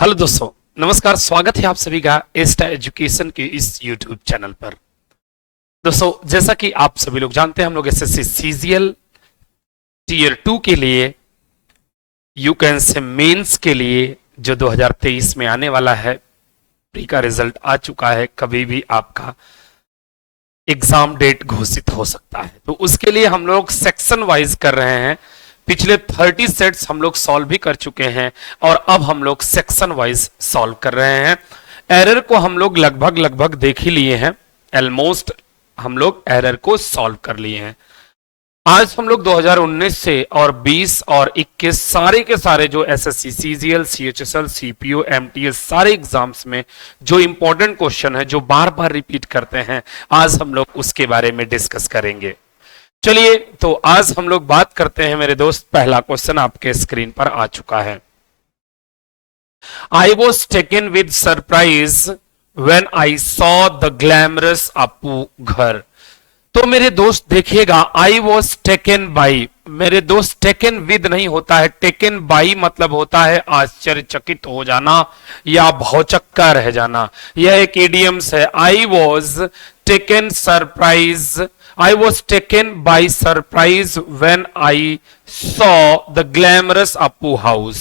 Hello दोस्तों, नमस्कार। स्वागत है आप सभी का एस्टा एजुकेशन के इस यूट्यूब चैनल पर। दोस्तों, जैसा कि आप सभी लोग जानते हैं, हम लोग एसएससी सीजीएल टीयर 2 के लिए, यू कैन से मेंस के लिए जो 2023 में आने वाला है, प्री का रिजल्ट आ चुका है। कभी भी आपका एग्जाम डेट घोषित हो सकता है, तो उसके लिए हम लोग सेक्शन वाइज कर रहे हैं। पिछले 30 सेट्स हम लोग सॉल्व भी कर चुके हैं और अब हम लोग सेक्शन वाइज सॉल्व कर रहे हैं। एरर को हम लोग लगभग देख ही लिए हैं, ऑलमोस्ट हम लोग एरर को सॉल्व कर लिए हैं। आज हम लोग 2019 से और 20 और 21 सारे के सारे जो SSC CGL CHSL CPO MTS सारे एग्जाम्स में जो इंपॉर्टेंट क्वेश्चन है, जो बार बार रिपीट करते हैं, आज हम लोग उसके बारे में डिस्कस करेंगे। चलिए, तो आज हम लोग बात करते हैं मेरे दोस्त। पहला क्वेश्चन आपके स्क्रीन पर आ चुका है। I was taken with surprise when I saw the glamorous Apu Ghar. तो मेरे दोस्त देखिएगा, आई वॉज टेकन बाई, मेरे दोस्त टेकन विद नहीं होता है, टेकन बाई मतलब होता है आश्चर्यचकित हो जाना या भौचक्का रह जाना। यह एक इडियम्स है। I was taken surprise, I was taken by surprise when I saw the glamorous Appu house।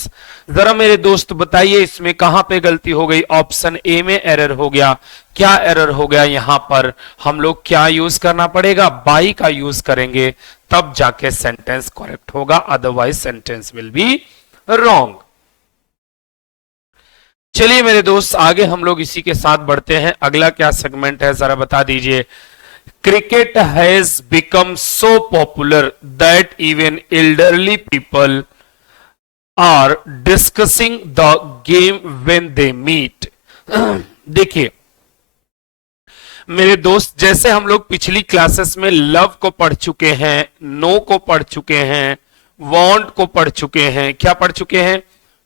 जरा मेरे दोस्त बताइए, इसमें कहां पे गलती हो गई? ऑप्शन ए में एरर हो गया। क्या एरर हो गया? यहां पर हम लोग क्या यूज करना पड़ेगा? बाई का यूज करेंगे, तब जाके सेंटेंस करेक्ट होगा, otherwise sentence will be wrong. चलिए मेरे दोस्त, आगे हम लोग इसी के साथ बढ़ते हैं। अगला क्या सेगमेंट है, जरा बता दीजिए। Cricket has become so popular that even elderly people are discussing the game when they meet। देखिए मेरे दोस्त, जैसे हम लोग पिछली क्लासेस में लव को पढ़ चुके हैं, नो को पढ़ चुके हैं, वांट को पढ़ चुके हैं, क्या पढ़ चुके हैं?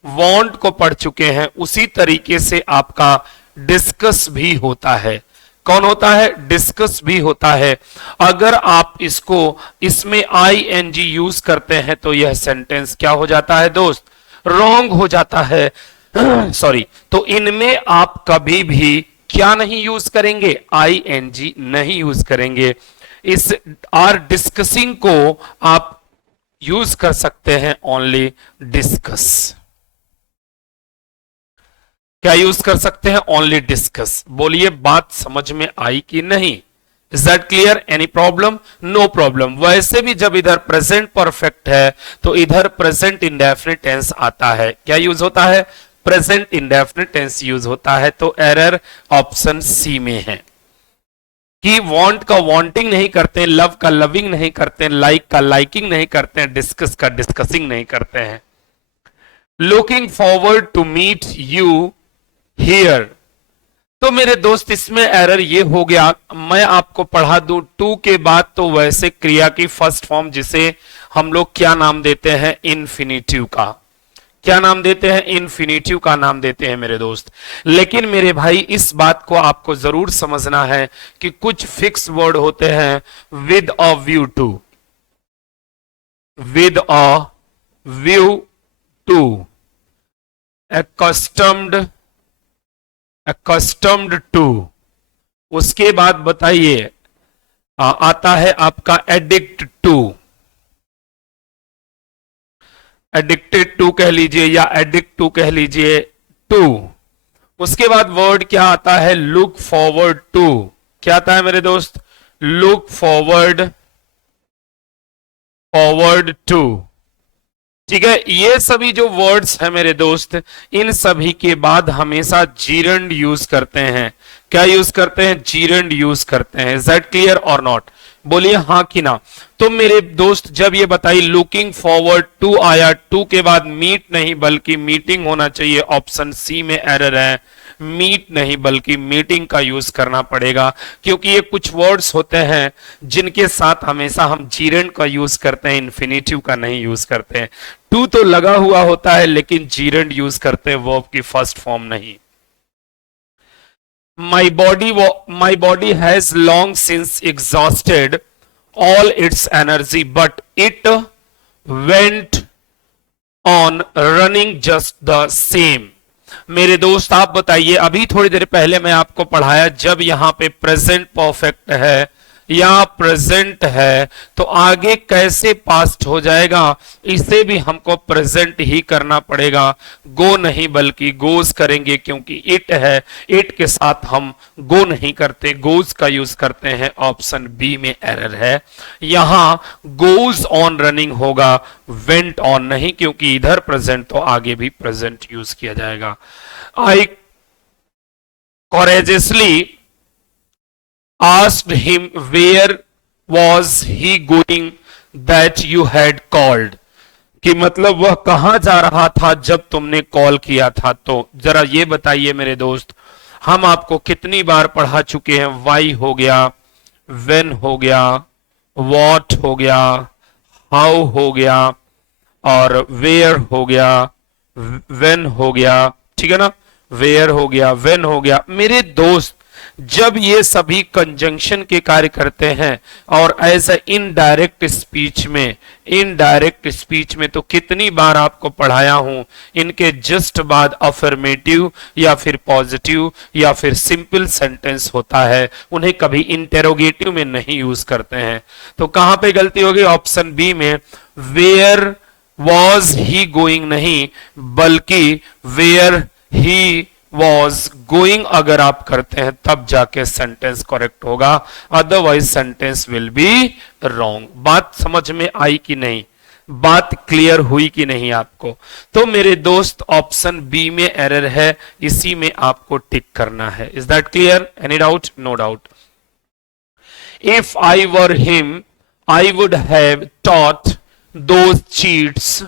वांट को पढ़ चुके हैं, उसी तरीके से आपका डिस्कस भी होता है। कौन होता है? डिस्कस भी होता है। अगर आप इसको इसमें आईएनजी यूज करते हैं तो यह सेंटेंस क्या हो जाता है दोस्त? रॉन्ग हो जाता है। सॉरी, तो इनमें आप कभी भी क्या नहीं यूज करेंगे? आईएनजी नहीं यूज करेंगे। इस आर डिस्कसिंग को आप यूज कर सकते हैं ओनली डिस्कस। क्या यूज कर सकते हैं? Only discuss. बोलिए, बात समझ में आई कि नहीं? Is that clear? Any problem? No problem. वैसे भी जब इधर प्रेजेंट परफेक्ट है तो इधर प्रेजेंट इंडेफिनिट टेंस आता है। क्या यूज होता है? प्रेजेंट इंडेफिनिट टेंस यूज होता है। तो एरर ऑप्शन सी में है कि वांट का वांटिंग नहीं करते, लव का लविंग नहीं करते, लाइक का लाइकिंग नहीं करते, डिस्कस का डिस्कसिंग नहीं करते हैं। Looking forward to meet you here. तो मेरे दोस्त, इसमें एरर ये हो गया, मैं आपको पढ़ा दूं टू के बाद तो वैसे क्रिया की फर्स्ट फॉर्म जिसे हम लोग क्या नाम देते हैं? इन्फिनिटिव का। क्या नाम देते हैं? इन्फिनिटिव का नाम देते हैं मेरे दोस्त। लेकिन मेरे भाई, इस बात को आपको जरूर समझना है कि कुछ फिक्स वर्ड होते हैं with a view to, with a view to, accustomed to। उसके बाद बताइए आता है आपका एडिक्ट टू, एडिक्टेड टू कह लीजिए या एडिक्ट टू कह लीजिए, टू। उसके बाद वर्ड क्या आता है? Look forward to. क्या आता है मेरे दोस्त? Look forward to. ठीक है, ये सभी जो वर्ड्स हैं मेरे दोस्त, इन सभी के बाद हमेशा जीरंड यूज करते हैं। क्या यूज करते हैं? जीरंड यूज करते हैं। इज दैट क्लियर और नॉट? बोलिए हाँ कि ना। तो मेरे दोस्त, जब ये बताइए लुकिंग फॉरवर्ड टू आया, टू के बाद मीट नहीं बल्कि मीटिंग होना चाहिए। ऑप्शन सी में एरर है, मीट नहीं बल्कि मीटिंग का यूज करना पड़ेगा, क्योंकि ये कुछ वर्ड्स होते हैं जिनके साथ हमेशा हम जीरेंड का यूज करते हैं, इन्फिनिटिव का नहीं यूज करते हैं। टू तो लगा हुआ होता है लेकिन जीरेंड यूज करते हैं, वर्ब की फर्स्ट फॉर्म नहीं। my body has long since exhausted all its energy, but it went on running just the same। मेरे दोस्त आप बताइए, अभी थोड़ी देर पहले मैं आपको पढ़ाया, जब यहां पे प्रेजेंट परफेक्ट है या प्रेजेंट है तो आगे कैसे पास्ट हो जाएगा, इसे भी हमको प्रेजेंट ही करना पड़ेगा, गो नहीं बल्कि गोज करेंगे, क्योंकि इट है, इट के साथ हम गो नहीं करते, गोज का यूज करते हैं। ऑप्शन बी में एरर है, यहां गोज ऑन रनिंग होगा, वेंट ऑन नहीं, क्योंकि इधर प्रेजेंट तो आगे भी प्रेजेंट यूज किया जाएगा। आई courageously asked him where was he going that you had called, कि मतलब वह कहां जा रहा था जब तुमने कॉल किया था। तो जरा ये बताइए मेरे दोस्त, हम आपको कितनी बार पढ़ा चुके हैं, वाई हो गया, वेन हो गया, वॉट हो गया, हाउ हो गया और वेयर हो गया, वेन हो गया, ठीक है ना, वेयर हो गया, वेन हो गया। मेरे दोस्त जब ये सभी कंजंक्शन के कार्य करते हैं और एज ए इनडायरेक्ट स्पीच में तो कितनी बार आपको पढ़ाया हूं, इनके जस्ट बाद अफर्मेटिव या फिर पॉजिटिव या फिर सिंपल सेंटेंस होता है, उन्हें कभी इंटेरोगेटिव में नहीं यूज करते हैं। तो कहां पे गलती होगी, ऑप्शन बी में, वेयर वॉज ही गोइंग नहीं बल्कि वेयर ही वॉज गोइंग अगर आप करते हैं तब जाके सेंटेंस करेक्ट होगा, otherwise sentence will be wrong. बात समझ में आई कि नहीं, बात क्लियर हुई कि नहीं आपको? तो मेरे दोस्त ऑप्शन बी में एरर है, इसी में आपको टिक करना है। Is that clear? Any doubt? No doubt. If I were him I would have taught those cheats.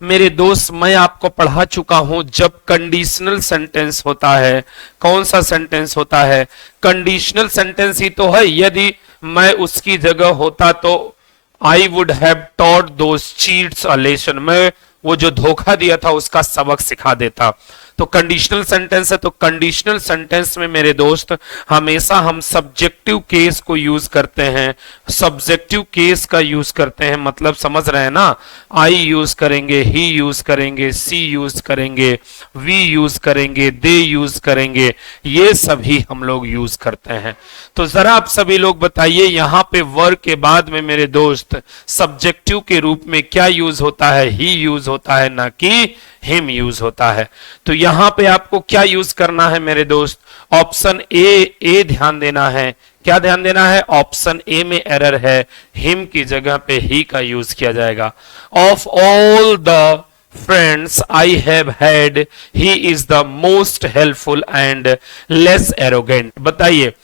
मेरे दोस्त मैं आपको पढ़ा चुका हूं, जब कंडीशनल सेंटेंस होता है, कौन सा सेंटेंस होता है, कंडीशनल सेंटेंस ही तो है। यदि मैं उसकी जगह होता तो आई would have taught those cheats a lesson, मैं वो जो धोखा दिया था उसका सबक सिखा देता। तो कंडीशनल सेंटेंस है, तो कंडीशनल सेंटेंस में मेरे दोस्त हमेशा हम सब्जेक्टिव केस को यूज करते हैं, सब्जेक्टिव केस का यूज करते हैं, मतलब समझ रहे हैं ना, आई यूज करेंगे, ही यूज करेंगे, सी यूज करेंगे, वी यूज करेंगे, दे यूज करेंगे, ये सभी हम लोग यूज करते हैं। तो जरा आप सभी लोग बताइए, यहां पे वर्ग के बाद में मेरे दोस्त सब्जेक्टिव के रूप में क्या यूज होता है, ही यूज होता है, ना कि हिम यूज होता है। तो यहां पे आपको क्या यूज करना है मेरे दोस्त, ऑप्शन ए ध्यान देना है। क्या ध्यान देना है? ऑप्शन ए में एरर है, हिम की जगह पे ही का यूज किया जाएगा। Of all the friends I have had he is the most helpful and less arrogant. बताइए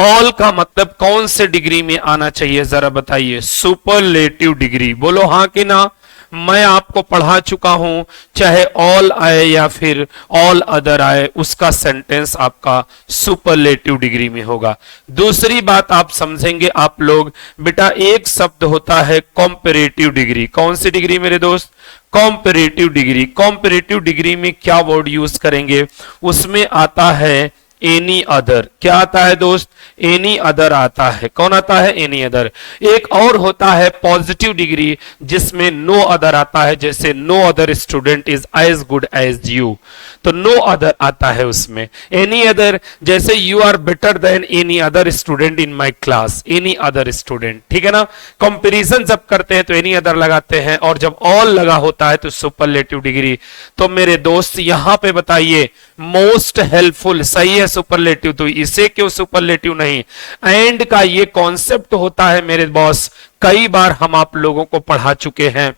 ऑल का मतलब कौन से डिग्री में आना चाहिए, जरा बताइए। सुपरलेटिव डिग्री, बोलो हाँ कि ना। मैं आपको पढ़ा चुका हूं, चाहे ऑल आए या फिर ऑल अदर आए, उसका सेंटेंस आपका सुपरलेटिव डिग्री में होगा। दूसरी बात आप समझेंगे आप लोग, बेटा एक शब्द होता है कॉम्पेरेटिव डिग्री। कौन सी डिग्री मेरे दोस्त? Comparative degree. कॉम्पेरेटिव डिग्री में क्या वर्ड यूज करेंगे, उसमें आता है एनी अदर। क्या आता है दोस्त? एनी अदर आता है। कौन आता है? Any other. एक और होता है पॉजिटिव डिग्री, जिसमें नो अदर आता है, जैसे no other student is as good as you, तो नो अदर आता है उसमें। एनी अदर, जैसे you are better than any other student in my class, any other student, ठीक है ना। कंपैरिजन जब करते हैं तो एनी अदर लगाते हैं, और जब ऑल लगा होता है तो सुपरलेटिव डिग्री। तो मेरे दोस्त यहां पे बताइए, मोस्ट हेल्पफुल सही है सुपरलेटिव, तो इसे क्यों सुपरलेटिव नहीं? एंड का ये कॉन्सेप्ट होता है मेरे बॉस, कई बार हम आप लोगों को पढ़ा चुके हैं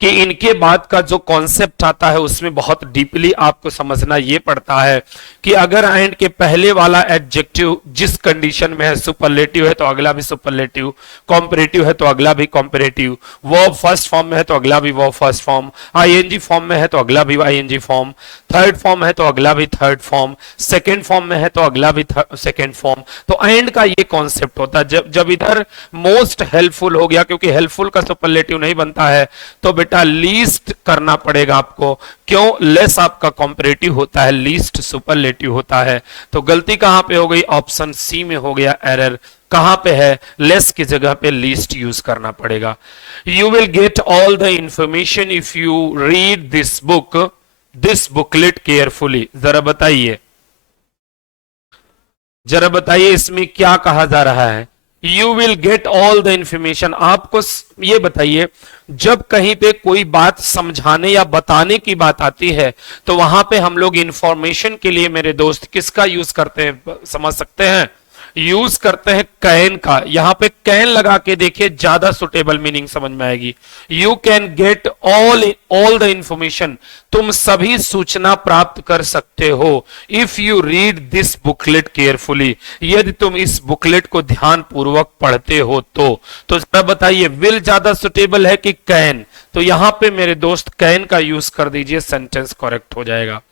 कि इनके बाद का जो कॉन्सेप्ट आता है उसमें बहुत डीपली आपको समझना यह पड़ता है कि अगर एंड के पहले वाला एडजेक्टिव जिस कंडीशन में है, सुपरलेटिव है तो अगला भी सुपरलेटिव, कॉम्परेटिव है तो अगला भी कॉम्परेटिव, वर्ब फर्स्ट फॉर्म में है तो अगला भी verb first form, ING form में है तो अगला भी आईएनजी फॉर्म, थर्ड फॉर्म है तो अगला भी थर्ड फॉर्म, सेकेंड फॉर्म में है तो अगला भी सेकेंड फॉर्म। तो एंड का ये कॉन्सेप्ट होता है। जब इधर मोस्ट हेल्पफुल हो गया, क्योंकि हेल्पफुल का सुपरलेटिव नहीं बनता है, तो लीस्ट करना पड़ेगा आपको। क्यों? लेस आपका कॉम्परेटिव होता है, लीस्ट सुपरलेटिव होता है। तो गलती कहां पे हो गई? ऑप्शन सी में हो गया एरर। कहां पे है? लेस की जगह पे लीस्ट यूज करना पड़ेगा। You will get all the information if you read this book this booklet carefully. जरा बताइए इसमें क्या कहा जा रहा है। You will get all the information. आपको ये बताइए, जब कहीं पे कोई बात समझाने या बताने की बात आती है तो वहां पे हम लोग इंफॉर्मेशन के लिए मेरे दोस्त किसका यूज करते हैं, समझ सकते हैं? यूज करते हैं कैन का। यहां पे कैन लगा के देखिए, ज्यादा सुटेबल मीनिंग समझ में आएगी। You can get all the information. तुम सभी सूचना प्राप्त कर सकते हो। If you read this booklet carefully. यदि तुम इस बुकलेट को ध्यान पूर्वक पढ़ते हो तो जरा बताइए, विल ज्यादा सुटेबल है कि कैन? तो यहां पे मेरे दोस्त कैन का यूज कर दीजिए, सेंटेंस करेक्ट हो जाएगा।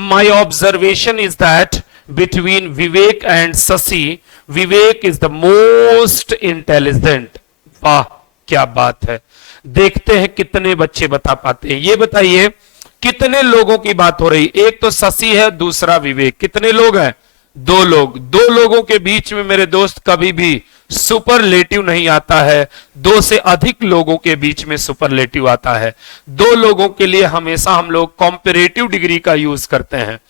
My observation is that between Vivek and Sasi, Vivek is the most intelligent। वाह क्या बात है। देखते हैं कितने बच्चे बता पाते हैं। ये बताइए कितने लोगों की बात हो रही? एक तो शशि है, दूसरा विवेक। कितने लोग हैं? दो लोग। दो लोगों के बीच में मेरे दोस्त कभी भी सुपरलेटिव नहीं आता है। दो से अधिक लोगों के बीच में सुपरलेटिव आता है। दो लोगों के लिए हमेशा हम लोग कंपैरेटिव डिग्री का यूज करते हैं।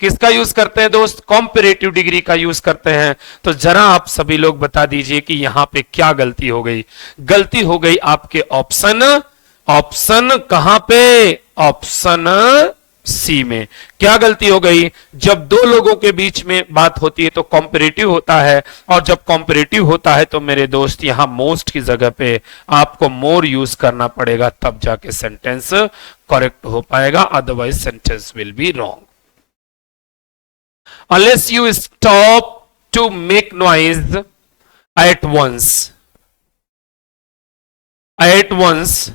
किसका यूज करते हैं दोस्त? कंपैरेटिव डिग्री का यूज करते हैं। तो जरा आप सभी लोग बता दीजिए कि यहां पे क्या गलती हो गई। गलती हो गई आपके ऑप्शन कहां पे? ऑप्शन सी में। क्या गलती हो गई? जब दो लोगों के बीच में बात होती है तो कॉम्परेटिव होता है, और जब कॉम्परेटिव होता है तो मेरे दोस्त यहां मोस्ट की जगह पे आपको मोर यूज करना पड़ेगा, तब जाके सेंटेंस करेक्ट हो पाएगा, otherwise sentence will be wrong. Unless you stop to make noise at once, at once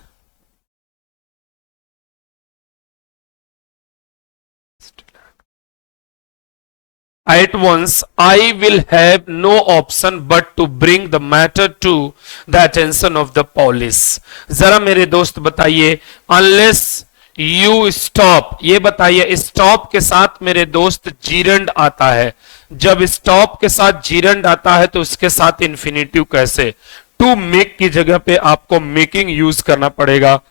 I will have no option but to bring the matter to the attention of the police। जरा मेरे दोस्त बताइए, unless you stop, ये बताइए stop के साथ मेरे दोस्त जीरंड आता है। जब स्टॉप के साथ जीरंड आता है तो उसके साथ इंफिनिटिव कैसे? टू मेक की जगह पे आपको मेकिंग यूज करना पड़ेगा,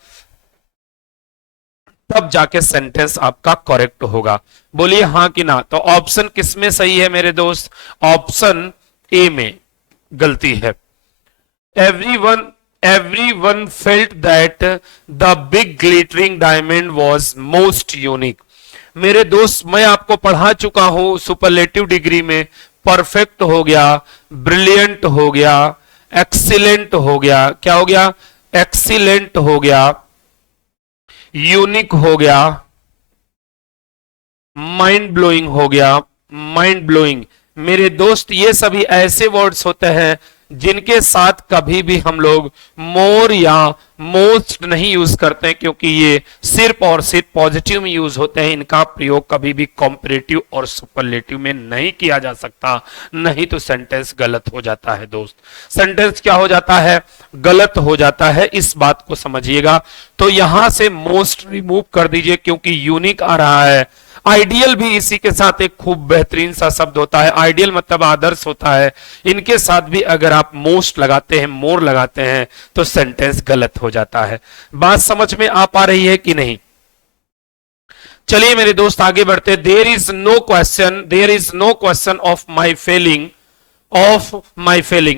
तब जाके सेंटेंस आपका करेक्ट होगा। बोलिए हाँ कि ना। तो ऑप्शन किसमें सही है मेरे दोस्त? ऑप्शन ए में गलती है। Everyone felt that the big glittering diamond was most unique। मेरे दोस्त मैं आपको पढ़ा चुका हूं सुपरलेटिव डिग्री में। परफेक्ट हो गया, ब्रिलियंट हो गया, एक्सीलेंट हो गया। क्या हो गया? एक्सीलेंट हो गया, यूनिक हो गया, माइंड ब्लोइंग हो गया। माइंड ब्लोइंग मेरे दोस्त ये सभी ऐसे वर्ड्स होते हैं जिनके साथ कभी भी हम लोग मोर या मोस्ट नहीं यूज करते हैं, क्योंकि ये सिर्फ और सिर्फ पॉजिटिव में यूज होते हैं। इनका प्रयोग कभी भी कॉम्परेटिव और सुपरलेटिव में नहीं किया जा सकता, नहीं तो सेंटेंस गलत हो जाता है दोस्त। सेंटेंस क्या हो जाता है? गलत हो जाता है। इस बात को समझिएगा। तो यहां से मोस्ट रिमूव कर दीजिए क्योंकि यूनिक आ रहा है। आइडियल भी इसी के साथ एक खूब बेहतरीन सा शब्द होता है। आइडियल मतलब आदर्श होता है। इनके साथ भी अगर आप मोस्ट लगाते हैं, मोर लगाते हैं, तो सेंटेंस गलत हो जाता है। बात समझ में आ पा रही है कि नहीं? चलिए मेरे दोस्त आगे बढ़ते। There is no question of my failing.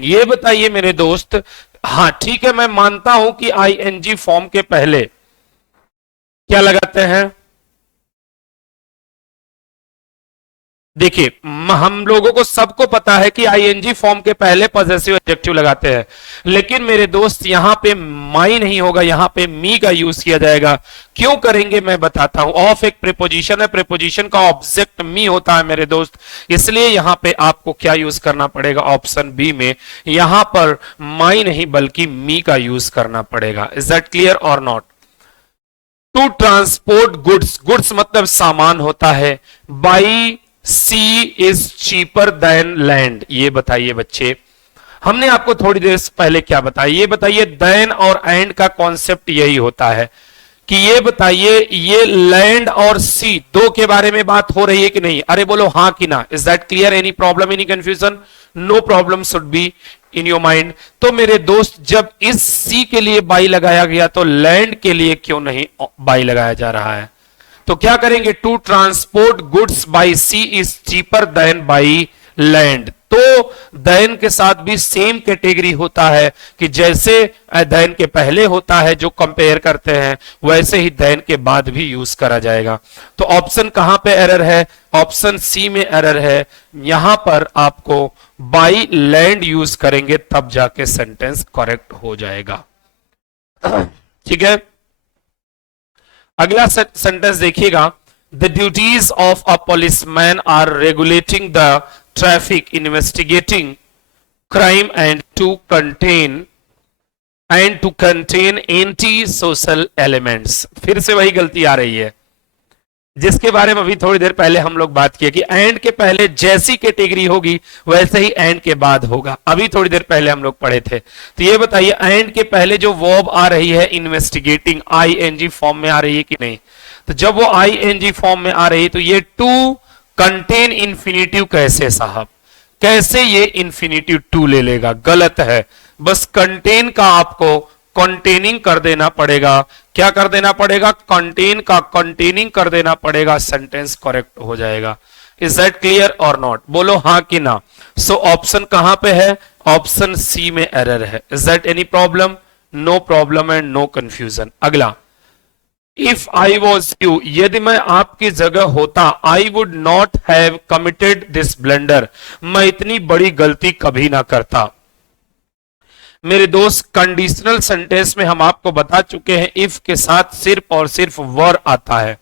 ये बताइए मेरे दोस्त, हाँ ठीक है मैं मानता हूं कि आईएनजी फॉर्म के पहले क्या लगाते हैं? देखिए हम लोगों को सबको पता है कि आईएनजी फॉर्म के पहले पॉजेसिव एडजेक्टिव लगाते हैं, लेकिन मेरे दोस्त यहां पे माई नहीं होगा, यहां पे मी का यूज किया जाएगा। क्यों करेंगे मैं बताता हूं। ऑफ एक प्रीपोजिशन है, प्रीपोजिशन का ऑब्जेक्ट मी होता है मेरे दोस्त, इसलिए यहां पे आपको क्या यूज करना पड़ेगा? ऑप्शन बी में यहां पर माई नहीं बल्कि मी का यूज करना पड़ेगा। इज दैट क्लियर और not? To transport goods, goods मतलब सामान होता है। By sea is cheaper than land. ये बताइए बच्चे, हमने आपको थोड़ी देर पहले क्या बताया? ये बताइए देन और एंड का कॉन्सेप्ट यही होता है कि ये बताइए ये लैंड और सी दो के बारे में बात हो रही है कि नहीं? अरे बोलो हाँ कि ना। Is that clear? Any problem, any confusion? No problem should be in your mind. तो मेरे दोस्त जब इस सी के लिए बाई लगाया गया तो लैंड के लिए क्यों नहीं बाई लगाया जा रहा है? तो क्या करेंगे, to transport goods by sea is cheaper than by land. तो देन के साथ भी सेम कैटेगरी होता है कि जैसे देन के पहले होता है जो कंपेयर करते हैं, वैसे ही देन के बाद भी यूज करा जाएगा। तो ऑप्शन कहां पे एरर है, ऑप्शन सी में एरर है। यहां पर आपको बाय लैंड यूज करेंगे तब जाके सेंटेंस करेक्ट हो जाएगा। ठीक है, अगला सेंटेंस देखिएगा, the duties of a policeman are regulating the traffic, investigating crime and to contain anti social elements. फिर से वही गलती आ रही है जिसके बारे में अभी थोड़ी देर पहले हम लोग बात किए कि एंड के पहले जैसी कैटेगरी होगी वैसे ही एंड के बाद होगा। अभी थोड़ी देर पहले हम लोग पढ़े थे। तो ये बताइए, एंड के पहले जो वर्ब आ रही है इन्वेस्टिगेटिंग, आईएनजी फॉर्म में आ रही है कि नहीं? तो जब वो आईएनजी फॉर्म में आ रही है तो ये टू कंटेन इंफिनिटिव कैसे साहब, कैसे ये इंफिनिटिव टू ले लेगा? गलत है। बस कंटेन का आपको कंटेनिंग कर देना पड़ेगा। क्या कर देना पड़ेगा? कंटेन का कंटेनिंग कर देना पड़ेगा, सेंटेंस करेक्ट हो जाएगा। इज दैट क्लियर और नॉट? बोलो हाँ कि ना। सो ऑप्शन कहां पे है? ऑप्शन सी में एरर है। Is that any problem? No problem and no confusion. अगला, इफ आई वॉज यू, यदि मैं आपकी जगह होता, I would not have committed this blunder, मैं इतनी बड़ी गलती कभी ना करता। मेरे दोस्त, कंडीशनल सेंटेंस में हम आपको बता चुके हैं इफ के साथ सिर्फ और सिर्फ वर आता है।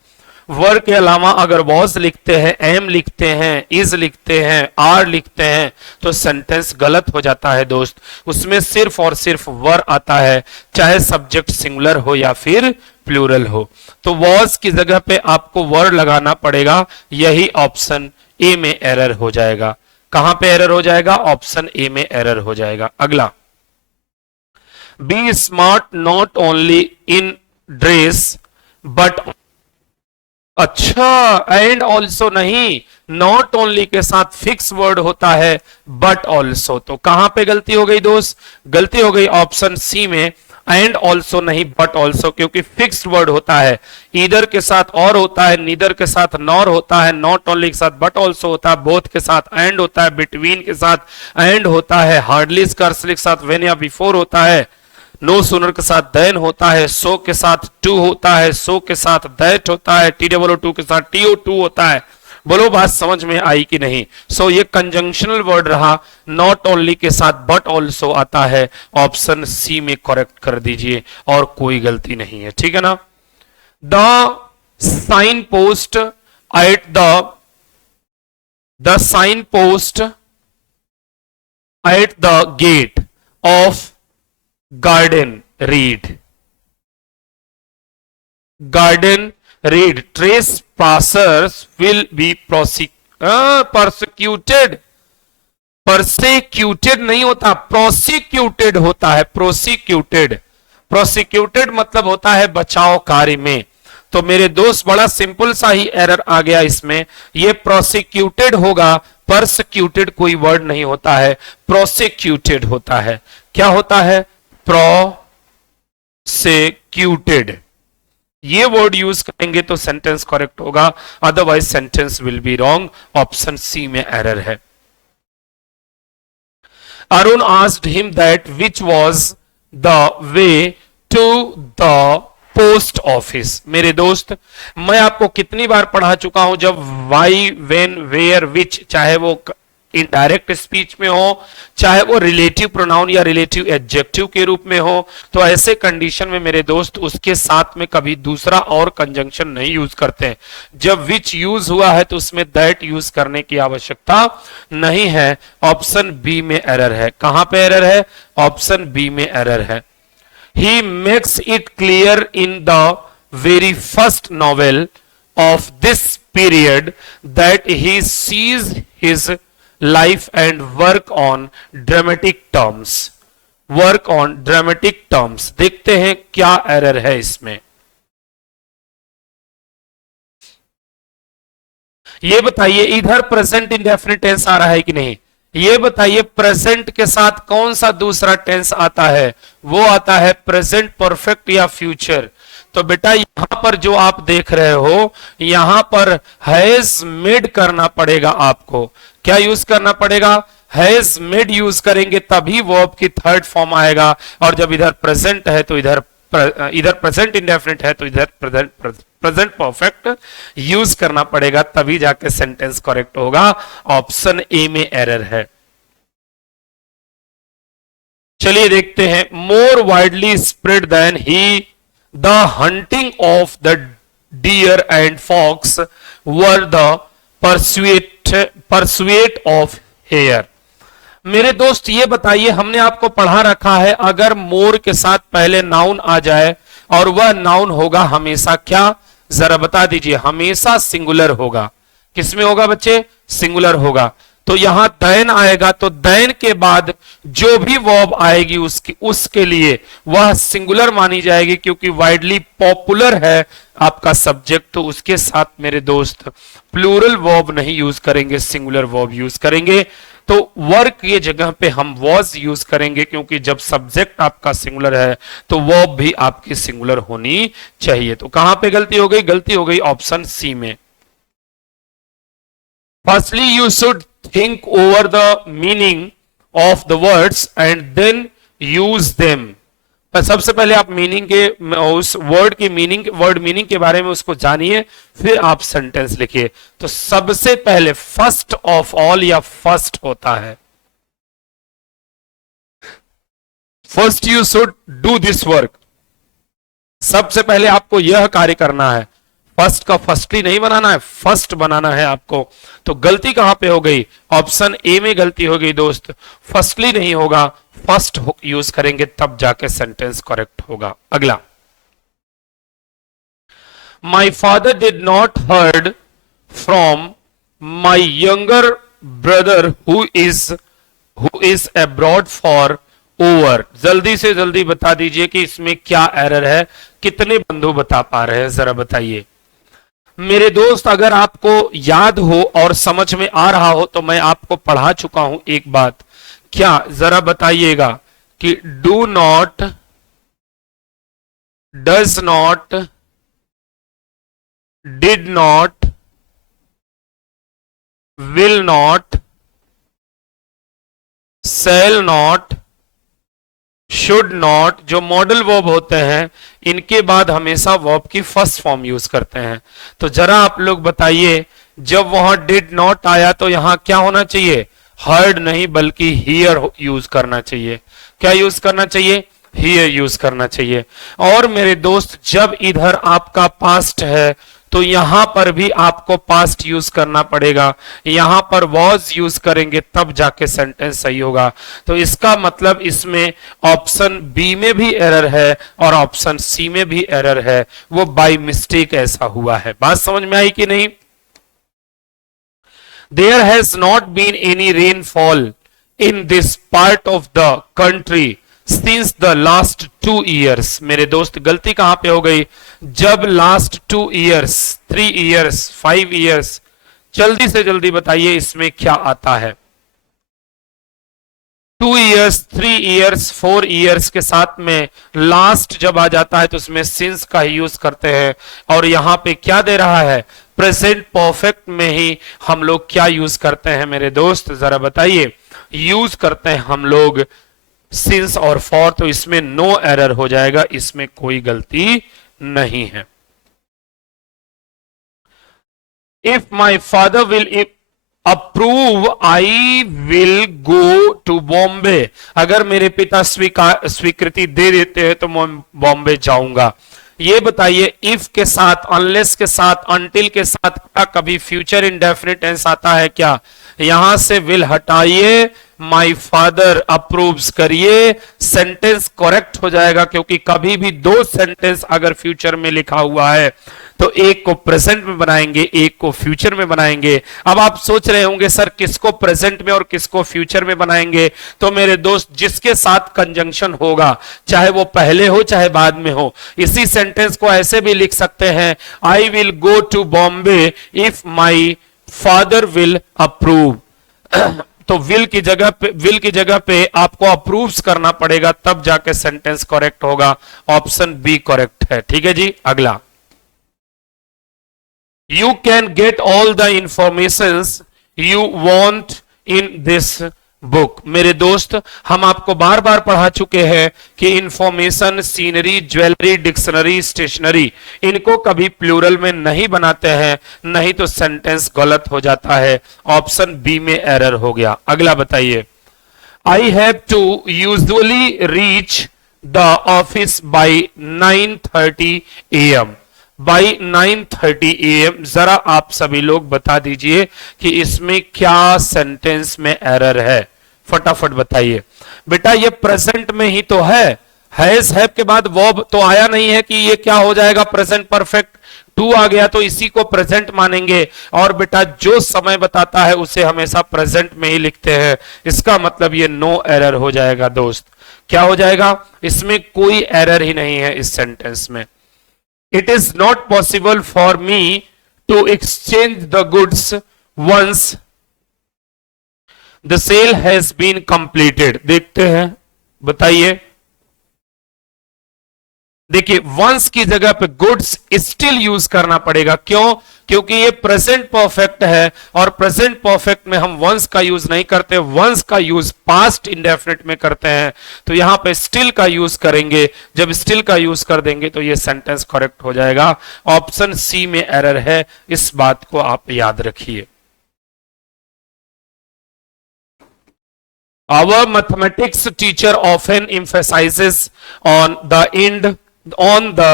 वर के अलावा अगर वॉज लिखते हैं, एम लिखते हैं, इज लिखते हैं, आर लिखते हैं तो सेंटेंस गलत हो जाता है दोस्त। उसमें सिर्फ और सिर्फ वर आता है, चाहे सब्जेक्ट सिंगुलर हो या फिर प्लूरल हो। तो वॉज की जगह पे आपको वर लगाना पड़ेगा। यही ऑप्शन ए में एरर हो जाएगा। कहां पे एरर हो जाएगा? ऑप्शन ए में एरर हो जाएगा। अगला, be smart not only in dress but, अच्छा एंड ऑल्सो नहीं, नॉट ओनली के साथ फिक्स वर्ड होता है बट ऑल्सो। तो कहां पे गलती हो गई दोस्त? गलती हो गई ऑप्शन सी में, एंड ऑल्सो नहीं बट ऑल्सो, क्योंकि फिक्स्ड वर्ड होता है। ईदर के साथ और होता है, नीदर के साथ नॉर होता है, नॉट ओनली के साथ बट ऑल्सो होता है, बोथ के साथ एंड होता है, बिटवीन के साथ एंड होता है, हार्डली स्कार्सली के साथ व्हेन या बिफोर होता है, नो सूनर के साथ देन होता है, सो के साथ टू होता है, सो के साथ दैट होता है, TOO2 के साथ TO2 होता है। बोलो बात समझ में आई कि नहीं? सो ये कंजंक्शनल वर्ड रहा, नॉट ओनली के साथ बट ऑल्सो आता है। ऑप्शन सी में करेक्ट कर दीजिए और कोई गलती नहीं है। ठीक है ना? The sign post at the sign post at the gate of garden read trespassers will be persecuted नहीं होता, प्रोसिक्यूटेड होता है। प्रोसिक्यूटेड मतलब होता है बचाव कार्य में। तो मेरे दोस्त, बड़ा सिंपल सा ही एरर आ गया इसमें। ये प्रोसिक्यूटेड होगा, परसिक्यूटेड कोई वर्ड नहीं होता है, प्रोसिक्यूटेड होता है। क्या होता है? प्रोसिक्यूटेड। ये वर्ड यूज करेंगे तो सेंटेंस करेक्ट होगा, otherwise sentence will be wrong. Option C में एरर है। Arun asked him that which was the way to the post office. मेरे दोस्त, मैं आपको कितनी बार पढ़ा चुका हूं, जब वाई, वेन, वेयर, विच, चाहे वो इनडायरेक्ट स्पीच में हो, चाहे वो रिलेटिव प्रोनाउन या रिलेटिव एडजेक्टिव के रूप में हो, तो ऐसे कंडीशन में मेरे दोस्त उसके साथ में कभी दूसरा और कंजंक्शन नहीं यूज करते हैं। जब विच यूज हुआ है तो उसमें दैट यूज करने की आवश्यकता नहीं है। ऑप्शन बी में एरर है। कहां पे एरर है? ऑप्शन बी में एरर है। He makes it clear in the very first novel of this period that he sees his life and work on dramatic terms. Work on dramatic terms. देखते हैं क्या error है इसमें। ये बताइए, इधर प्रेजेंट इंडेफिनिट टेंस आ रहा है कि नहीं? ये बताइए, प्रेजेंट के साथ कौन सा दूसरा टेंस आता है? वो आता है प्रेजेंट परफेक्ट या फ्यूचर। तो बेटा यहां पर जो आप देख रहे हो, यहां पर हैज मेड करना पड़ेगा आपको। क्या यूज करना पड़ेगा? हैज मेड यूज करेंगे तभी वर्ब की थर्ड फॉर्म आएगा। और जब इधर प्रेजेंट है तो इधर प्रेजेंट इंडेफिनिट है तो इधर प्रेजेंट परफेक्ट यूज करना पड़ेगा, तभी जाके सेंटेंस करेक्ट होगा। ऑप्शन ए में एरर है। चलिए देखते हैं। More widely spread than he the hunting of the deer and fox were the pursuit of hare. मेरे दोस्त ये बताइए, हमने आपको पढ़ा रखा है अगर मोर के साथ पहले नाउन आ जाए और वह नाउन होगा हमेशा क्या, जरा बता दीजिए। हमेशा सिंगुलर होगा। किसमें होगा बच्चे? सिंगुलर होगा। तो यहां दैन आएगा तो दैन के बाद जो भी वर्ब आएगी उसके लिए वह सिंगुलर मानी जाएगी, क्योंकि वाइडली पॉपुलर है आपका सब्जेक्ट। तो उसके साथ मेरे दोस्त प्लूरल वर्ब नहीं यूज करेंगे, सिंगुलर वर्ब यूज करेंगे। तो वर्क की जगह पे हम वॉज यूज करेंगे, क्योंकि जब सब्जेक्ट आपका सिंगुलर है तो वर्ब भी आपकी सिंगुलर होनी चाहिए। तो कहां पे गलती हो गई? गलती हो गई ऑप्शन सी में। Firstly you should think over the meaning of the words and then use them. सबसे पहले आप मीनिंग के उस वर्ड की मीनिंग के बारे में उसको जानिए, फिर आप सेंटेंस लिखिए। तो सबसे पहले फर्स्ट ऑफ ऑल या फर्स्ट होता है, first you should do this work. सबसे पहले आपको यह कार्य करना है। फर्स्ट का फर्स्टली नहीं बनाना है, फर्स्ट बनाना है आपको। तो गलती कहां पे हो गई? ऑप्शन ए में गलती हो गई दोस्त। फर्स्टली नहीं होगा, फर्स्ट यूज करेंगे तब जाके सेंटेंस करेक्ट होगा। अगला, my father did not heard from my younger brother who is abroad for over. जल्दी से जल्दी बता दीजिए कि इसमें क्या एरर है। कितने बंधु बता पा रहे हैं, जरा बताइए मेरे दोस्त। अगर आपको याद हो और समझ में आ रहा हो तो मैं आपको पढ़ा चुका हूं एक बात। क्या जरा बताइएगा कि do not, does not, did not, will not, shall not, should not, जो मॉडल वर्ब होते हैं इनके बाद हमेशा वर्ब की फर्स्ट फॉर्म यूज करते हैं। तो जरा आप लोग बताइए, जब वहां डिड नॉट आया तो यहां क्या होना चाहिए? हर्ड नहीं बल्कि हियर यूज करना चाहिए। क्या यूज करना चाहिए? हियर यूज करना चाहिए। और मेरे दोस्त जब इधर आपका पास्ट है तो यहां पर भी आपको पास्ट यूज करना पड़ेगा। यहां पर वॉज यूज करेंगे तब जाके सेंटेंस सही होगा। तो इसका मतलब इसमें ऑप्शन बी में भी एरर है और ऑप्शन सी में भी एरर है। वो बाय मिस्टेक ऐसा हुआ है। बात समझ में आई कि नहीं? There has not been any rainfall in this part of the country since the last 2 years. मेरे दोस्त गलती कहां पे हो गई? जब last 2 years, 3 years, 5 years, जल्दी से जल्दी बताइए इसमें क्या आता है? 2 years, 3 years, 4 years के साथ में लास्ट जब आ जाता है तो उसमें सिंस का ही यूज करते हैं। और यहां पे क्या दे रहा है? प्रेजेंट परफेक्ट में ही हम लोग क्या यूज करते हैं मेरे दोस्त, जरा बताइए। यूज करते हैं हम लोग सिंस और फॉर। तो इसमें नो एरर हो जाएगा, इसमें कोई गलती नहीं है। If my father will approve I will go to Bombay. अगर मेरे पिता स्वीकृति दे देते हैं तो मैं बॉम्बे जाऊंगा। ये बताइए, इफ के साथ, अनलेस के साथ, अनटिल के साथ क्या कभी फ्यूचर इंडेफिनिट टेंस आता है क्या? यहां से विल हटाइए, माई फादर अप्रूव्स करिए, सेंटेंस करेक्ट हो जाएगा। क्योंकि कभी भी 2 सेंटेंस अगर फ्यूचर में लिखा हुआ है तो एक को प्रेजेंट में बनाएंगे, एक को फ्यूचर में बनाएंगे। अब आप सोच रहे होंगे सर किसको प्रेजेंट में और किसको फ्यूचर में बनाएंगे? तो मेरे दोस्त जिसके साथ कंजंक्शन होगा, चाहे वो पहले हो चाहे बाद में हो, इसी सेंटेंस को ऐसे भी लिख सकते हैं, I will go to Bombay if my father will approve. तो विल की जगह पे आपको अप्रूव्स करना पड़ेगा, तब जाके सेंटेंस करेक्ट होगा। ऑप्शन बी करेक्ट है। ठीक है जी, अगला। You can get all the informations you want in this book. मेरे दोस्त, हम आपको बार बार पढ़ा चुके हैं कि information, scenery, jewellery, dictionary, stationery, इनको कभी प्लूरल में नहीं बनाते हैं, नहीं तो सेंटेंस गलत हो जाता है। ऑप्शन बी में एरर हो गया। अगला बताइए। I have to usually reach the office by 9:30 AM। By 9:30 AM। जरा आप सभी लोग बता दीजिए कि इसमें क्या सेंटेंस में एरर है, फटाफट बताइए। बेटा ये प्रेजेंट में ही तो हैज हैव के बाद वर्ब तो आया नहीं है कि ये क्या हो जाएगा, प्रेजेंट परफेक्ट। टू आ गया तो इसी को प्रेजेंट मानेंगे, और बेटा जो समय बताता है उसे हमेशा प्रेजेंट में ही लिखते हैं। इसका मतलब ये नो एरर हो जाएगा दोस्त। क्या हो जाएगा, इसमें कोई एरर ही नहीं है इस सेंटेंस में। It is not possible for me to exchange the goods once the sale has been completed. देखते हैं, बताइए। देखिए, वंस की जगह पे गुड्स स्टिल यूज करना पड़ेगा। क्यों? क्योंकि ये प्रेजेंट परफेक्ट है, और प्रेजेंट परफेक्ट में हम वंस का यूज नहीं करते, वंस का यूज पास्ट इंडेफिनिट में करते हैं। तो यहां पे स्टिल का यूज करेंगे। जब स्टिल का यूज कर देंगे तो ये सेंटेंस करेक्ट हो जाएगा। ऑप्शन सी में एरर है, इस बात को आप याद रखिए। Our mathematics teacher often emphasizes on the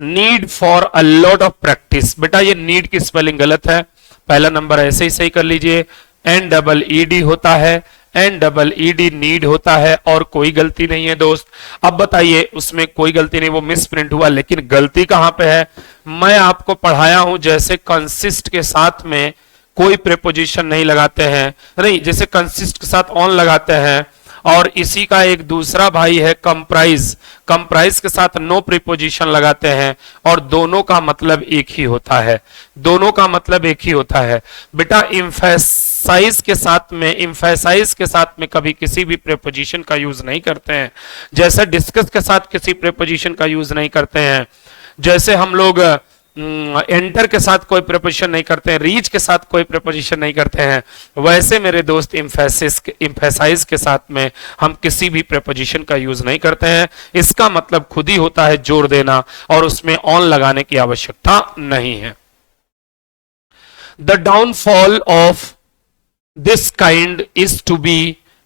need for a lot of practice। बेटा ये need की स्पेलिंग गलत है, पहला नंबर ऐसे ही सही कर लीजिए। NEED होता है, NEED नीड होता है, और कोई गलती नहीं है दोस्त। अब बताइए, उसमें कोई गलती नहीं, वो मिस प्रिंट हुआ, लेकिन गलती कहां पे है? मैं आपको पढ़ाया हूं जैसे कंसिस्ट के साथ में कोई प्रीपोजिशन नहीं लगाते हैं, नहीं, जैसे कंसिस्ट के साथ ऑन लगाते हैं, और इसी का एक दूसरा भाई है कंप्राइज। कंप्राइज के साथ नो प्रीपोजिशन लगाते हैं, और दोनों का मतलब एक ही होता है। दोनों का मतलब एक ही होता है। बेटा इम्फेसाइज के साथ में कभी किसी भी प्रीपोजिशन का यूज नहीं करते हैं। जैसे डिस्कस के साथ किसी प्रीपोजिशन का यूज नहीं करते हैं, जैसे हम लोग एंटर के साथ कोई प्रीपोजिशन नहीं करते हैं, रीच के साथ कोई प्रीपोजिशन नहीं करते हैं, वैसे मेरे दोस्त इम्फेसाइज के साथ में हम किसी भी प्रीपोजिशन का यूज नहीं करते हैं। इसका मतलब खुद ही होता है जोर देना, और उसमें ऑन लगाने की आवश्यकता नहीं है। The downfall of this kind is to be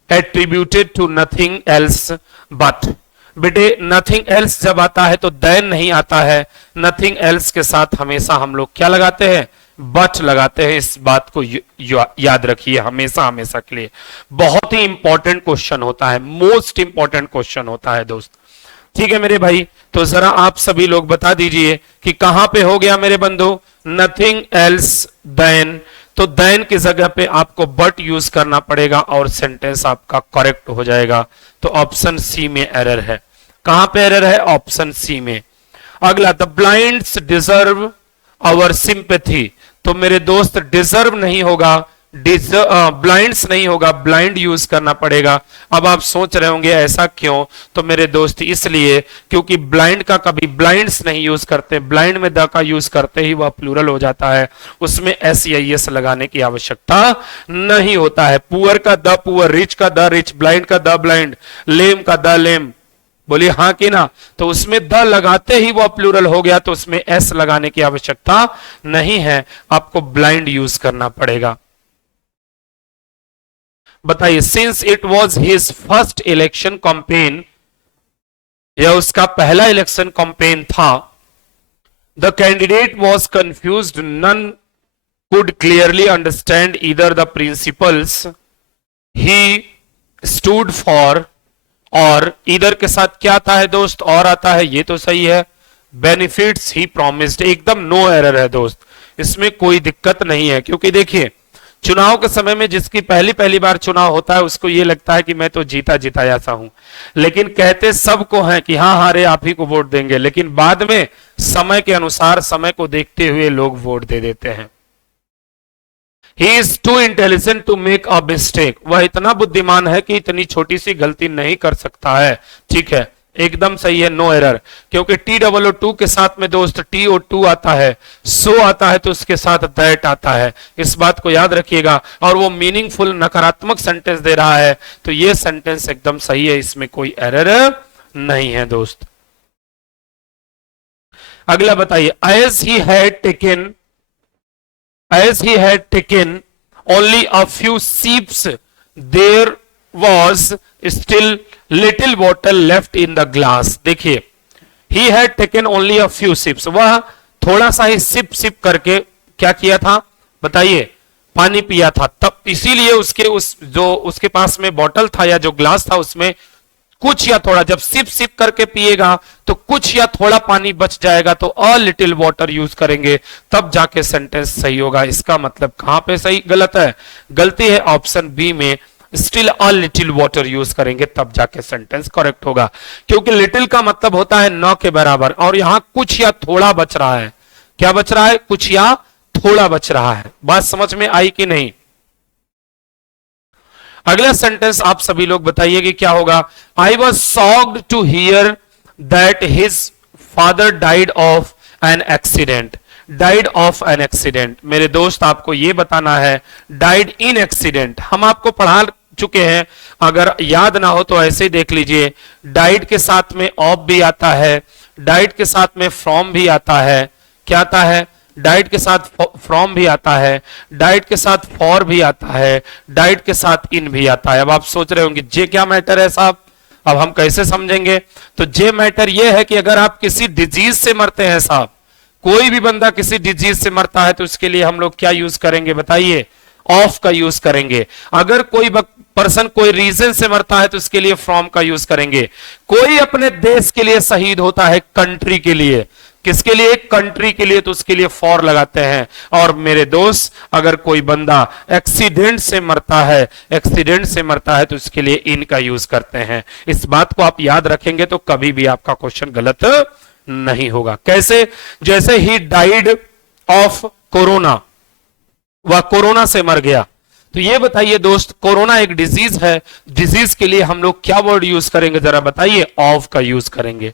attributed to nothing else but. बेटे नथिंग एल्स जब आता है तो देन नहीं आता है। नथिंग एल्स के साथ हमेशा हम लोग क्या लगाते हैं? बट लगाते हैं। इस बात को याद रखिए हमेशा हमेशा के लिए। बहुत ही इंपॉर्टेंट क्वेश्चन होता है, मोस्ट इंपॉर्टेंट क्वेश्चन होता है दोस्त। ठीक है मेरे भाई, तो जरा आप सभी लोग बता दीजिए कि कहां पे हो गया मेरे बंधु नथिंग एल्स देन। तो देन की जगह पे आपको बट यूज करना पड़ेगा, और सेंटेंस आपका करेक्ट हो जाएगा। तो ऑप्शन सी में एरर है। कहां पे एरर है? ऑप्शन सी में। अगला, the blinds deserve our sympathy. तो मेरे दोस्त डिजर्व नहीं होगा, ब्लाइंड्स नहीं होगा, ब्लाइंड यूज करना पड़ेगा। अब आप सोच रहे होंगे ऐसा क्यों? तो मेरे दोस्त इसलिए क्योंकि ब्लाइंड का कभी ब्लाइंड्स नहीं यूज करते, ब्लाइंड में द का यूज करते ही वह प्लूरल हो जाता है, उसमें SEIS लगाने की आवश्यकता नहीं होता है। पुअर का द पुअर, रिच का द रिच, ब्लाइंड का द ब्लाइंड, लेम का द लेम। बोलिए हाँ कि ना? तो उसमें द लगाते ही वह प्लूरल हो गया, तो उसमें S लगाने की आवश्यकता नहीं है, आपको ब्लाइंड यूज करना पड़ेगा। बताइए, since it was his first election campaign, यह उसका पहला इलेक्शन कैंपेन था। The candidate was confused, none could clearly understand either the principles he stood for, और ईदर के साथ क्या आता है दोस्त? और आता है, ये तो सही है। बेनिफिट्स ही प्रॉमिस्ड, एकदम नो एरर है दोस्त, इसमें कोई दिक्कत नहीं है। क्योंकि देखिए चुनाव के समय में जिसकी पहली पहली बार चुनाव होता है उसको ये लगता है कि मैं तो जीता जिताया सा हूं, लेकिन कहते सबको हैं कि हाँ हाँ रे आप ही को वोट देंगे, लेकिन बाद में समय के अनुसार, समय को देखते हुए लोग वोट दे देते हैं। He is too intelligent to make a mistake, वह इतना बुद्धिमान है कि इतनी छोटी सी गलती नहीं कर सकता है। ठीक है, एकदम सही है, नो एरर। क्योंकि TOO2 के साथ में दोस्त TO2 आता है, सो आता है तो उसके साथ दैट आता है, इस बात को याद रखिएगा। और वो मीनिंगफुल नकारात्मक सेंटेंस दे रहा है, तो ये सेंटेंस एकदम सही है, इसमें कोई एरर नहीं है दोस्त। अगला बताइए, as he had taken only a few sips there was still little water left in the glass। देखिए, he had taken only a few sips, वह थोड़ा सा ही सिप करके क्या किया था बताइए, पानी पिया था। तब इसीलिए उसके पास में बॉटल था या जो ग्लास था उसमें कुछ या थोड़ा, जब सिप करके पिएगा तो कुछ या थोड़ा पानी बच जाएगा, तो अ लिटिल वाटर यूज करेंगे, तब जाके सेंटेंस सही होगा। इसका मतलब कहां पे सही गलत है, गलती है ऑप्शन बी में, still a little water use करेंगे तब जाके सेंटेंस करेक्ट होगा। क्योंकि लिटिल का मतलब होता है न के बराबर, और यहां कुछ या थोड़ा बच रहा है। क्या बच रहा है, कुछ या थोड़ा बच रहा है। बात समझ में आई कि नहीं? अगला सेंटेंस आप सभी लोग बताइए कि क्या होगा। I was shocked to hear that his father died of an accident. Died of an accident, मेरे दोस्त आपको यह बताना है, डाइड इन एक्सीडेंट हम आपको पढ़ा चुके हैं, अगर याद ना हो तो ऐसे ही देख लीजिए। डाइड के साथ में ऑफ भी आता है, डाइड के साथ में फ्रॉम भी आता है, क्या आता है, डाइड के साथ फ्रॉम भी आता है, डाइड के साथ फॉर भी आता है, डाइड के साथ इन भी आता है। अब आप सोच रहे होंगे जे क्या मैटर है साहब, अब हम कैसे समझेंगे? तो जे मैटर यह है कि अगर आप किसी डिजीज से मरते हैं साहब, कोई भी बंदा किसी डिजीज से मरता है, तो उसके लिए हम लोग क्या यूज करेंगे बताइए, ऑफ का यूज करेंगे। अगर कोई पर्सन कोई रीजन से मरता है तो उसके लिए फ्रॉम का यूज करेंगे। कोई अपने देश के लिए शहीद होता है, कंट्री के लिए, किसके लिए, कंट्री के लिए, तो उसके लिए फॉर लगाते हैं। और मेरे दोस्त अगर कोई बंदा एक्सीडेंट से मरता है तो उसके लिए इन का यूज करते हैं। इस बात को आप याद रखेंगे तो कभी भी आपका क्वेश्चन गलत नहीं होगा। कैसे, जैसे ही डाइड ऑफ कोरोना, वह कोरोना से मर गया, तो ये बताइए दोस्त, कोरोना एक डिजीज है, डिजीज के लिए हम लोग क्या वर्ड यूज करेंगे जरा बताइए, ऑफ का यूज करेंगे।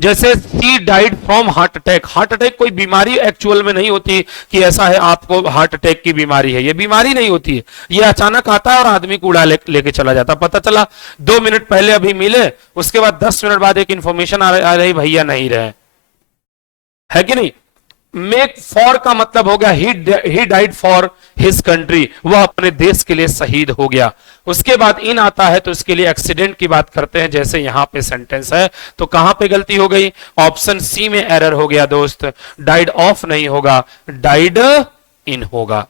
जैसे she died from heart attack, heart attack कोई बीमारी एक्चुअल में नहीं होती कि ऐसा है आपको हार्ट अटैक की बीमारी है, ये बीमारी नहीं होती है, ये अचानक आता है और आदमी को उड़ा लेके चला जाता। पता चला 2 मिनट पहले अभी मिले, उसके बाद 10 मिनट बाद एक इंफॉर्मेशन आ रही भैया नहीं रहे, है कि नहीं। मेक फॉर का मतलब हो गया he died for his country, वह अपने देश के लिए शहीद हो गया। उसके बाद इन आता है तो इसके लिए एक्सीडेंट की बात करते हैं, जैसे यहां पे सेंटेंस है, तो कहां पे गलती हो गई, ऑप्शन सी में एरर हो गया दोस्त, डाइड ऑफ नहीं होगा, डाइड इन होगा।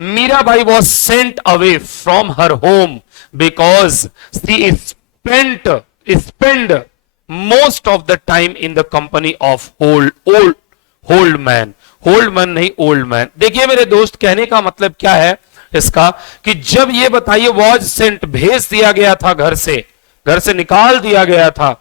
Mirabai was sent away from her home because she spend most of the time in the company of old man, नहीं old man। देखिए मेरे दोस्त, कहने का मतलब क्या है इसका, कि जब ये बताइए was sent, भेज दिया गया था, घर से निकाल दिया गया था,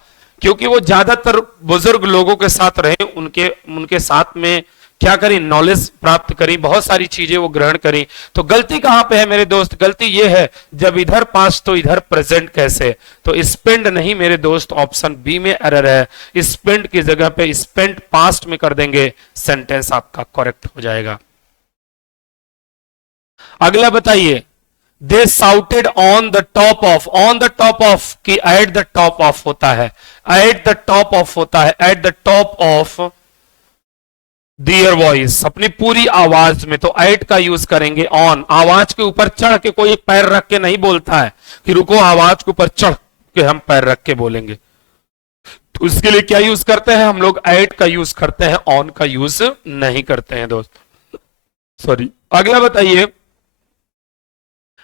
क्योंकि वो ज्यादातर बुजुर्ग लोगों के साथ रहे, उनके साथ में क्या करी, नॉलेज प्राप्त करी, बहुत सारी चीजें वो ग्रहण करी। तो गलती कहां पे है मेरे दोस्त, गलती ये है जब इधर पास्ट तो इधर प्रेजेंट कैसे, तो स्पेंड नहीं मेरे दोस्त, ऑप्शन बी में एरर है, स्पेंड की जगह पे स्पेंड पास्ट में कर देंगे, सेंटेंस आपका करेक्ट हो जाएगा। अगला बताइए, they shouted on the top of की एट द टॉप ऑफ होता है, एट द टॉप ऑफ होता है, at the top of their voice, अपनी पूरी आवाज में, तो एट का यूज करेंगे ऑन, आवाज के ऊपर चढ़ के, कोई एक पैर रख के नहीं बोलता है कि रुको, आवाज के ऊपर चढ़ के हम पैर रख के बोलेंगे, तो उसके लिए क्या यूज करते हैं हम लोग, एट का यूज करते हैं, ऑन का यूज नहीं करते हैं दोस्त, सॉरी। अगला बताइए,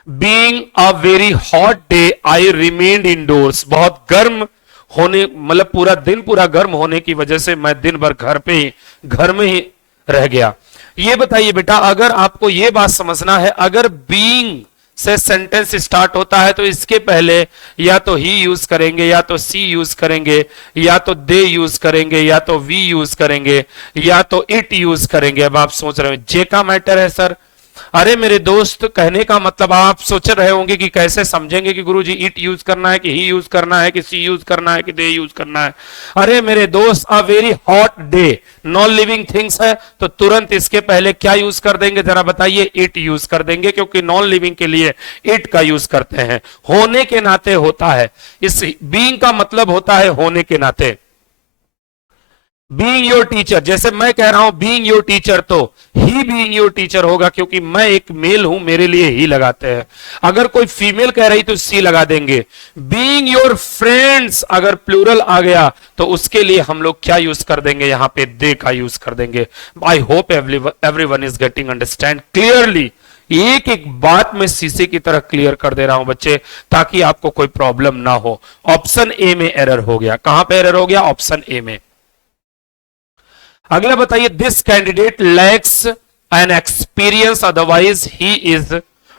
being a very hot day I remained indoors, बहुत गर्म होने, मतलब पूरा गर्म होने की वजह से मैं दिन भर घर में ही रह गया। ये बताइए बेटा, अगर आपको ये बात समझना है, अगर बीइंग से सेंटेंस स्टार्ट होता है तो इसके पहले या तो ही यूज करेंगे, या तो सी यूज करेंगे, या तो दे यूज करेंगे, या तो वी यूज करेंगे, या तो इट यूज करेंगे। अब आप सोच रहे हो जे का मैटर है सर। अरे मेरे दोस्त, कहने का मतलब आप सोच रहे होंगे कि कैसे समझेंगे कि गुरुजी इट यूज करना है कि ही यूज करना है कि सी यूज करना है कि दे यूज करना है। अरे मेरे दोस्त, अ very hot day, non living things है तो तुरंत इसके पहले क्या यूज कर देंगे जरा बताइए? इट यूज कर देंगे, क्योंकि नॉन लिविंग के लिए इट का यूज करते हैं। होने के नाते होता है, इस बीइंग का मतलब होता है होने के नाते। बीइंग योर टीचर, जैसे मैं कह रहा हूं बीइंग योर टीचर, तो ही बीइंग योर टीचर होगा, क्योंकि मैं एक मेल हूं, मेरे लिए ही लगाते हैं। अगर कोई फीमेल कह रही तो सी लगा देंगे। बीइंग योर फ्रेंड्स, अगर प्लूरल आ गया तो उसके लिए हम लोग क्या यूज कर देंगे? यहां पे दे का यूज कर देंगे। I hope everyone is getting understand clearly. एक एक बात में शीशे की तरह क्लियर कर दे रहा हूं बच्चे, ताकि आपको कोई प्रॉब्लम ना हो। ऑप्शन ए में एरर हो गया। कहां पे एरर हो गया? ऑप्शन ए में। अगला बताइए, this candidate lakhs an experience otherwise he is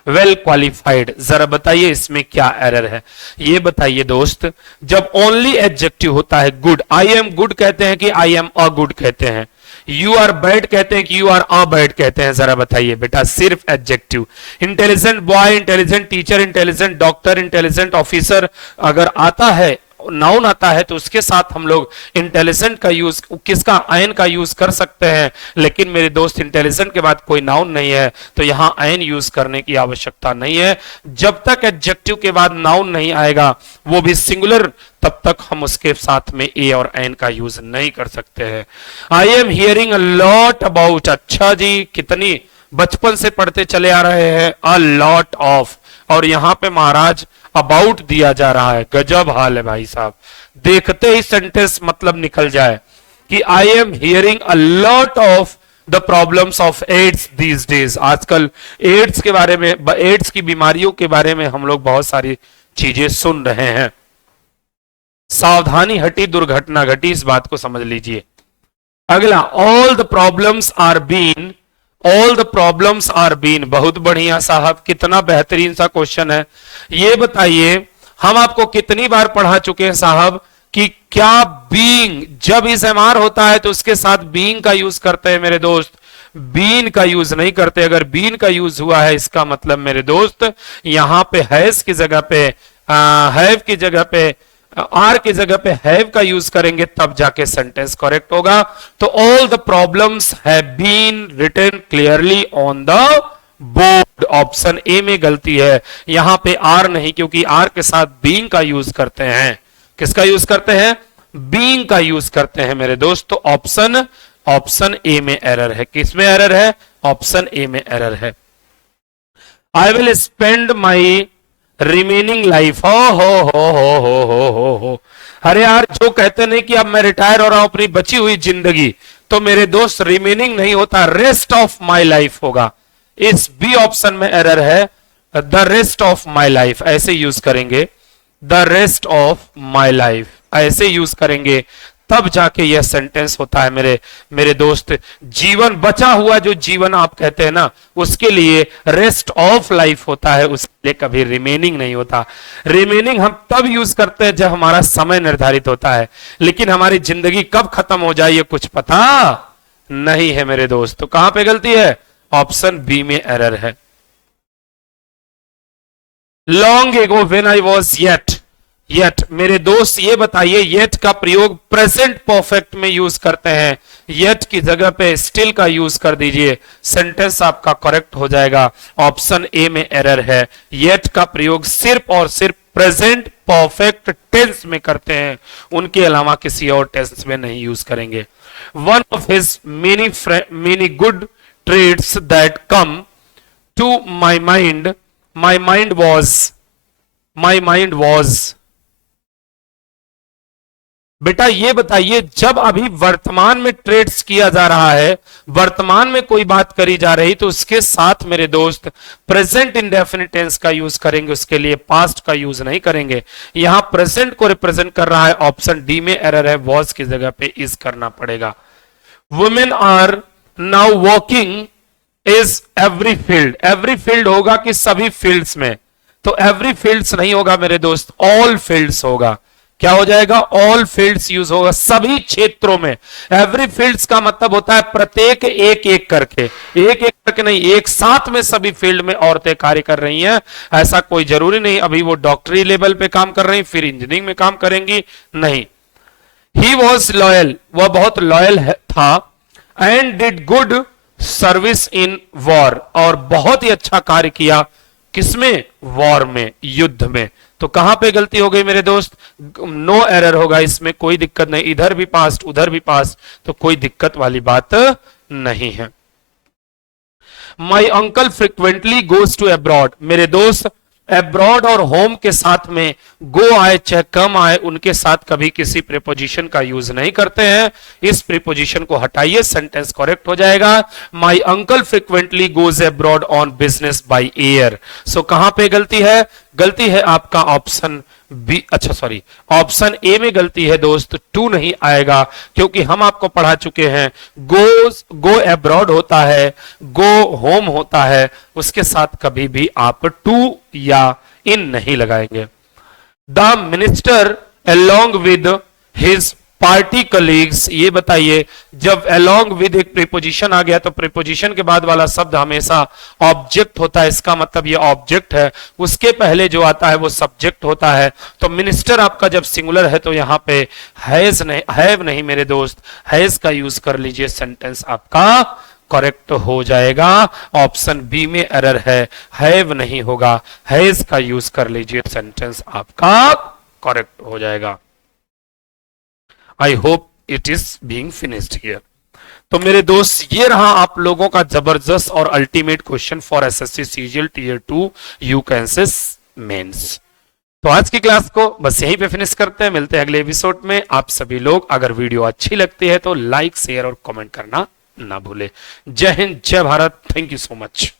well qualified. जरा बताइए इसमें क्या एरर है? ये बताइए दोस्त, जब ओनली एडजेक्टिव होता है गुड, आई एम गुड कहते हैं कि आई एम अ गुड कहते हैं? यू आर बैड कहते हैं कि यू आर अ बैड कहते हैं? जरा बताइए बेटा, सिर्फ adjective. Intelligent boy, intelligent teacher, intelligent doctor, intelligent officer अगर आता है, नाउन आता है, तो उसके साथ हम लोग इंटेलिजेंट का यूज, किसका, आयन का यूज कर सकते हैं। लेकिन मेरे दोस्त, इंटेलिजेंट के बाद कोई नाउन नहीं है तो यहां आयन यूज करने की आवश्यकता नहीं है। जब तक एडजेक्टिव के बाद नाउन नहीं आएगा, वो भी सिंगुलर, तब तक हम उसके साथ में ए और एन का यूज नहीं कर सकते हैं। आई am hearing a lot about, अच्छा जी, कितनी बचपन से पढ़ते चले आ रहे हैं, अ लॉट ऑफ, और यहां पे महाराज अबाउट दिया जा रहा है। गजब हाल है भाई साहब, देखते ही सेंटेंस मतलब निकल जाए कि I am hearing a lot of the problems of AIDS these days. आजकल एड्स के बारे में, एड्स की बीमारियों के बारे में हम लोग बहुत सारी चीजें सुन रहे हैं। सावधानी हटी, दुर्घटना घटी, इस बात को समझ लीजिए। अगला, all the problems are been, all the problems are been. बहुत बढ़िया साहब, कितना बेहतरीन सा क्वेश्चन है। ये बताइए, हम आपको कितनी बार पढ़ा चुके हैं साहब कि क्या बीइंग, जब इस एमआर होता है तो उसके साथ बीइंग का यूज करते हैं मेरे दोस्त, बीन का यूज नहीं करते। अगर बीन का यूज हुआ है, इसका मतलब मेरे दोस्त यहां पे हैज की जगह पे, हैव की जगह पे, आर की जगह पे हैव का यूज करेंगे, तब जाके सेंटेंस करेक्ट होगा। तो all the problems have been written clearly on the board. Option A में गलती है, यहां पे आर नहीं, क्योंकि आर के साथ बीइंग का यूज करते हैं। किसका यूज करते हैं? बीइंग का यूज करते हैं मेरे दोस्त। तो ऑप्शन ए में एरर है। किसमें एरर है? ऑप्शन ए में एरर है। I will spend my remaining life, हो। अरे यार, जो कहते नहीं कि अब मैं रिटायर हो रहा हूं अपनी बची हुई जिंदगी, तो मेरे दोस्त रिमेनिंग नहीं होता, रेस्ट ऑफ माई लाइफ होगा। इस बी ऑप्शन में एरर है। The rest of my life ऐसे यूज करेंगे, the rest of my life ऐसे यूज करेंगे, तब जाके यह सेंटेंस होता है मेरे दोस्त। जीवन, बचा हुआ जो जीवन आप कहते हैं ना, उसके लिए रेस्ट ऑफ लाइफ होता है, उसके लिए कभी रिमेनिंग नहीं होता। रिमेनिंग हम तब यूज करते हैं जब हमारा समय निर्धारित होता है, लेकिन हमारी जिंदगी कब खत्म हो जाए ये कुछ पता नहीं है मेरे दोस्त। तो कहां पे गलती है? ऑप्शन बी में एरर है। Long ago when I was yet, yet मेरे दोस्त ये बताइए, येट का प्रयोग प्रेजेंट परफेक्ट में यूज करते हैं, येट की जगह पे स्टिल का यूज कर दीजिए, सेंटेंस आपका करेक्ट हो जाएगा। ऑप्शन ए में एरर है। येट का प्रयोग सिर्फ और सिर्फ प्रेजेंट परफेक्ट टेंस में करते हैं, उनके अलावा किसी और टेंस में नहीं यूज करेंगे। One of his many good traits that come to my mind was। बेटा ये बताइए, जब अभी वर्तमान में ट्रेड्स किया जा रहा है, वर्तमान में कोई बात करी जा रही, तो उसके साथ मेरे दोस्त प्रेजेंट इंडेफिनिट टेंस का यूज करेंगे, उसके लिए पास्ट का यूज नहीं करेंगे। यहां प्रेजेंट को रिप्रेजेंट कर रहा है, ऑप्शन डी में एरर है, वॉज की जगह पे इज करना पड़ेगा। Women are now walking is every field, every field होगा कि सभी फील्ड्स में, तो एवरी फील्ड्स नहीं होगा मेरे दोस्त, ऑल फील्ड्स होगा। क्या हो जाएगा? ऑल फील्ड्स यूज होगा, सभी क्षेत्रों में। एवरी फील्ड्स का मतलब होता है प्रत्येक एक एक करके, एक एक करके नहीं, एक साथ में सभी फील्ड में औरतें कार्य कर रही हैं। ऐसा कोई जरूरी नहीं अभी वो डॉक्टरी लेवल पे काम कर रही हैं फिर इंजीनियरिंग में काम करेंगी, नहीं। ही वॉज लॉयल, वह बहुत लॉयल था। And did good service in war, और बहुत ही अच्छा कार्य किया किसमें? वॉर में, युद्ध में। तो कहां पे गलती हो गई मेरे दोस्त? नो एरर होगा इसमें, कोई दिक्कत नहीं, इधर भी पास्ट उधर भी पास्ट, तो कोई दिक्कत वाली बात नहीं है। My uncle frequently goes to abroad, मेरे दोस्त अब्रॉड और होम के साथ में गो आए चाहे कम आए, उनके साथ कभी किसी प्रीपोजिशन का यूज नहीं करते हैं। इस प्रीपोजिशन को हटाइए, सेंटेंस करेक्ट हो जाएगा। My uncle frequently goes abroad on business by air. So कहां पे गलती है? गलती है आपका ऑप्शन बी, अच्छा सॉरी, ऑप्शन ए में गलती है दोस्त, टू नहीं आएगा, क्योंकि हम आपको पढ़ा चुके हैं गो अब्रॉड होता है, गो होम होता है, उसके साथ कभी भी आप टू या इन नहीं लगाएंगे। The minister along with his party colleagues, ये बताइए जब अलोंग विद एक प्रीपोजिशन आ गया तो प्रीपोजिशन के बाद वाला शब्द हमेशा ऑब्जेक्ट होता है, इसका मतलब ये ऑब्जेक्ट है, उसके पहले जो आता है वो सब्जेक्ट होता है। तो मिनिस्टर आपका जब सिंगुलर है तो यहां पे हैज नहीं, हैव नहीं मेरे दोस्त, हैज का यूज कर लीजिए, सेंटेंस आपका करेक्ट हो जाएगा। ऑप्शन बी में एरर है, हैव नहीं होगा, हैज का यूज कर लीजिए, सेंटेंस आपका करेक्ट हो जाएगा। I hope it is being finished here. तो मेरे दोस्त ये रहा आप लोगों का जबरदस्त और ultimate question for SSC CGL tier 2 UKSS mains. तो आज की क्लास को बस यहीं पे फिनिश करते हैं, मिलते हैं अगले एपिसोड में। आप सभी लोग अगर वीडियो अच्छी लगती है तो लाइक शेयर और कमेंट करना ना भूले। जय हिंद, जय Bharat, thank you so much.